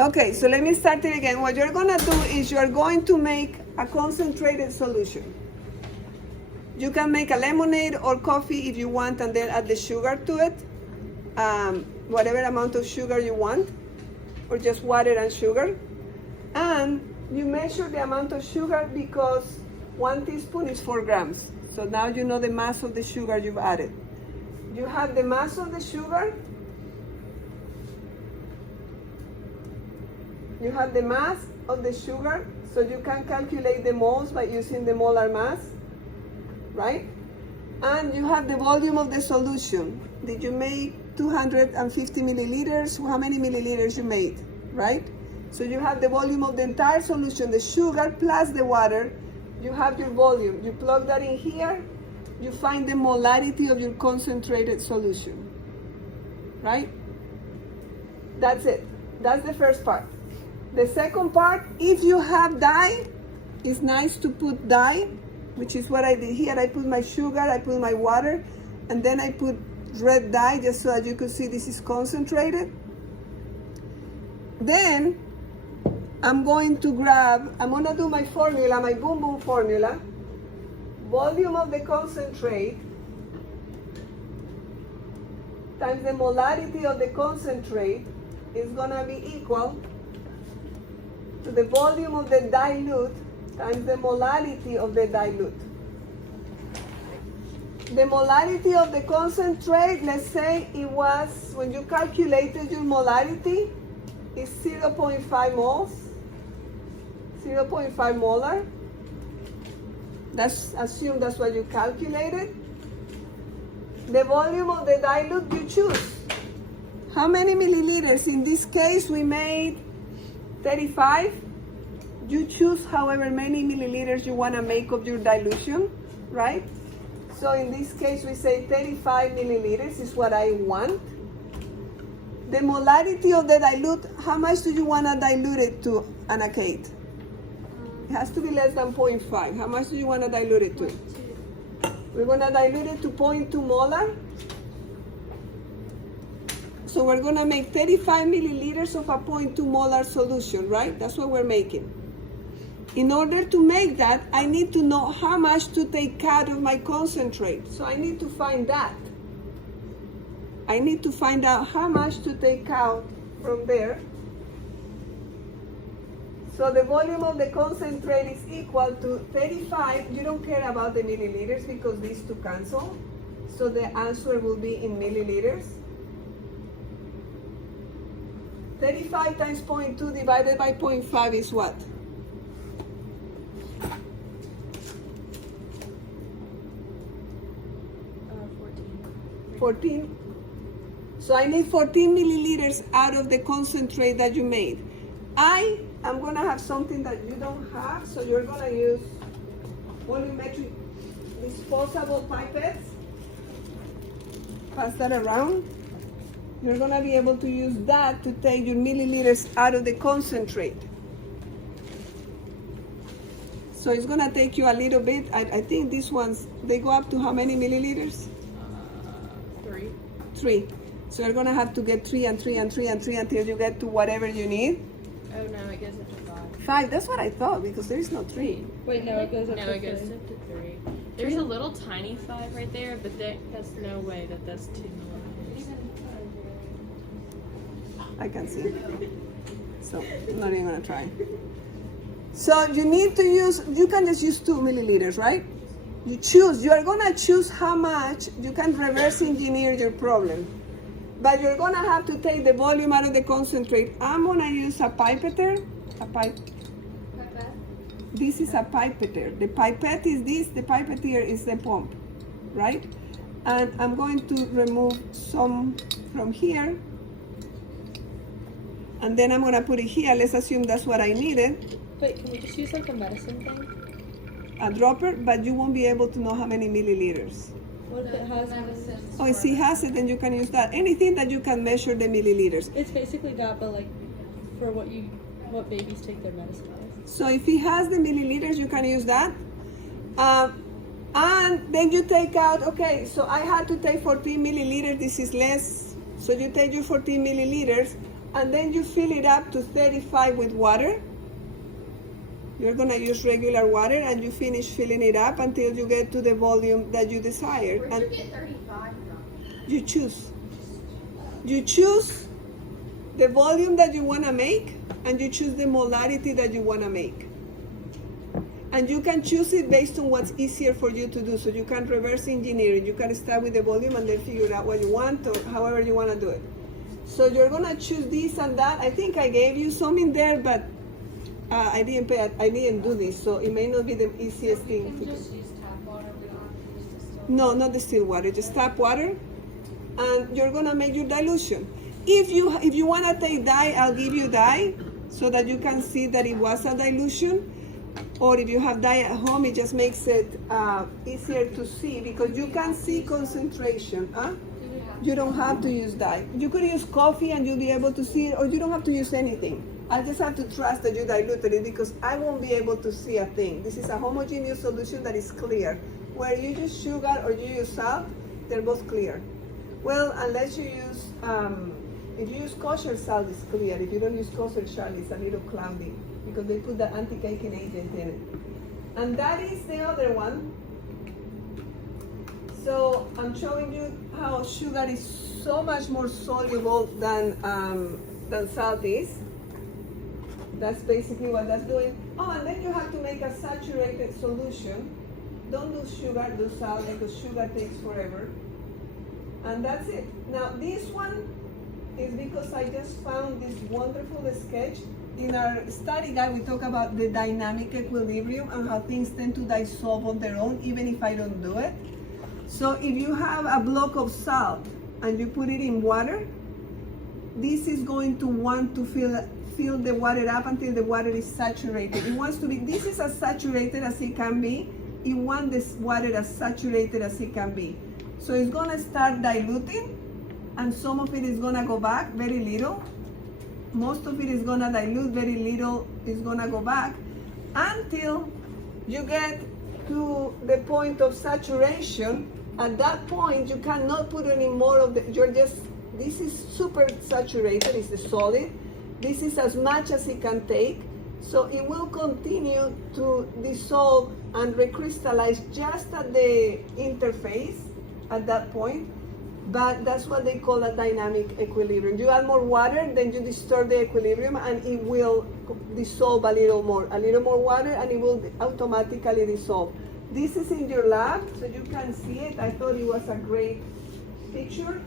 Okay, so let me start it again. What you're gonna do is you're going to make a concentrated solution. You can make a lemonade or coffee if you want, and then add the sugar to it, whatever amount of sugar you want, or just water and sugar. And you measure the amount of sugar because 1 teaspoon is 4 grams. So now you know the mass of the sugar you've added. You have the mass of the sugar. You have the mass of the sugar, so you can calculate the moles by using the molar mass, right? And you have the volume of the solution. Did you make 250 milliliters? How many milliliters you made, right? So you have the volume of the entire solution, the sugar plus the water. You have your volume. You plug that in here, you find the molarity of your concentrated solution, right? That's it. That's the first part. The second part, if you have dye, it's nice to put dye, which is what I did here. I put my sugar, I put my water, and then I put red dye just so that you could see this is concentrated. Then I'm going to do my formula, my boom boom formula. Volume of the concentrate times the molarity of the concentrate is gonna be equal to the volume of the dilute times the molarity of the dilute. The molarity of the concentrate, let's say it was, when you calculated your molarity, is 0.5 moles, 0.5 molar. Assume that's what you calculated. The volume of the dilute you choose. How many milliliters? In this case, we made 35. You choose however many milliliters you want to make of your dilution, right? So in this case, we say 35 milliliters is what I want. The molarity of the dilute, how much do you want to dilute it to, Anna Kate? It has to be less than 0.5. How much do you want to dilute it to? We're going to dilute it to 0.2 molar. So we're going to make 35 milliliters of a 0.2 molar solution, right? That's what we're making. In order to make that, I need to know how much to take out of my concentrate. So I need to find that. I need to find out how much to take out from there. So the volume of the concentrate is equal to 35. You don't care about the milliliters because these two cancel. So the answer will be in milliliters. 35 times 0.2 divided by 0.5 is what? 14. So I need 14 milliliters out of the concentrate that you made. I am going to have something that you don't have, so you're going to use volumetric disposable pipettes. Pass that around. You're going to be able to use that to take your milliliters out of the concentrate. So it's going to take you a little bit. I think these ones, they go up to how many milliliters? 3. So you're going to have to get 3 and 3 and 3 and 3 until you get to whatever you need. Oh no, it goes up to 5. 5, that's what I thought, because there is no 3. Wait, no, it goes up to 3. No, it goes up to 3. There's a little tiny 5 right there, but that's no way that's 2 milliliters. I can see. So I'm not even going to try. So you need to use, you can just use 2 milliliters, right? You are going to choose how much. You can reverse engineer your problem. But you're going to have to take the volume out of the concentrate. I'm going to use a pipetter. Pipette? This is a pipetter. The pipette is this. The pipette here is the pump, right? And I'm going to remove some from here. And then I'm going to put it here. Let's assume that's what I needed. Wait, can we just use like a medicine thing? A dropper, but you won't be able to know how many milliliters. What if it has medicine? Oh, if it has it, then you can use that. Anything that you can measure the milliliters. It's basically that, but like for what babies take their medicine with. So if it has the milliliters, you can use that. And then you take out, okay, so I had to take 14 milliliters. This is less. So you take your 14 milliliters. and then you fill it up to 35 with water. You're gonna use regular water, and you finish filling it up until you get to the volume that you desire. Where'd you get 35 from? You choose. You choose the volume that you wanna make, and you choose the molarity that you wanna make. And you can choose it based on what's easier for you to do. So you can reverse engineer it. You can start with the volume and then figure out what you want, or however you wanna do it. So you're gonna choose this and that. I think I gave you some in there, but I didn't do this, so it may not be the easiest thing to do. Just use tap water. We don't have to use distilled. No, not distilled water, just tap water. And you're gonna make your dilution. If you wanna take dye, I'll give you dye so that you can see that it was a dilution. Or if you have dye at home, it just makes it easier to see, because you can see concentration. Huh? You don't have to use dye. You could use coffee and you'll be able to see it, or you don't have to use anything. I just have to trust that you diluted it, because I won't be able to see a thing. This is a homogeneous solution that is clear. Where you use sugar or you use salt, they're both clear. Well, unless you use, if you use kosher salt, it's clear. If you don't use kosher salt, it's a little cloudy, because they put the anti-caking agent in it. And that is the other one. So I'm showing you how sugar is so much more soluble than salt is. That's basically what that's doing. Oh, and then you have to make a saturated solution. Don't do sugar, do salt, because sugar takes forever. And that's it. Now this one is because I just found this wonderful sketch. In our study guide, we talk about the dynamic equilibrium and how things tend to dissolve on their own, even if I don't do it. So if you have a block of salt and you put it in water, this is going to want to fill the water up until the water is saturated. It wants to be, this is as saturated as it can be. It wants this water as saturated as it can be. So it's gonna start diluting, and some of it is gonna go back, very little. Most of it is gonna dilute, very little is gonna go back, until you get to the point of saturation. At that point, you cannot put any more of the, this is super saturated, it's a solid. This is as much as it can take. So it will continue to dissolve and recrystallize just at the interface at that point. But that's what they call a dynamic equilibrium. You add more water, then you disturb the equilibrium, and it will dissolve a little more water, and it will automatically dissolve. This is in your lab, so you can see it. I thought it was a great picture.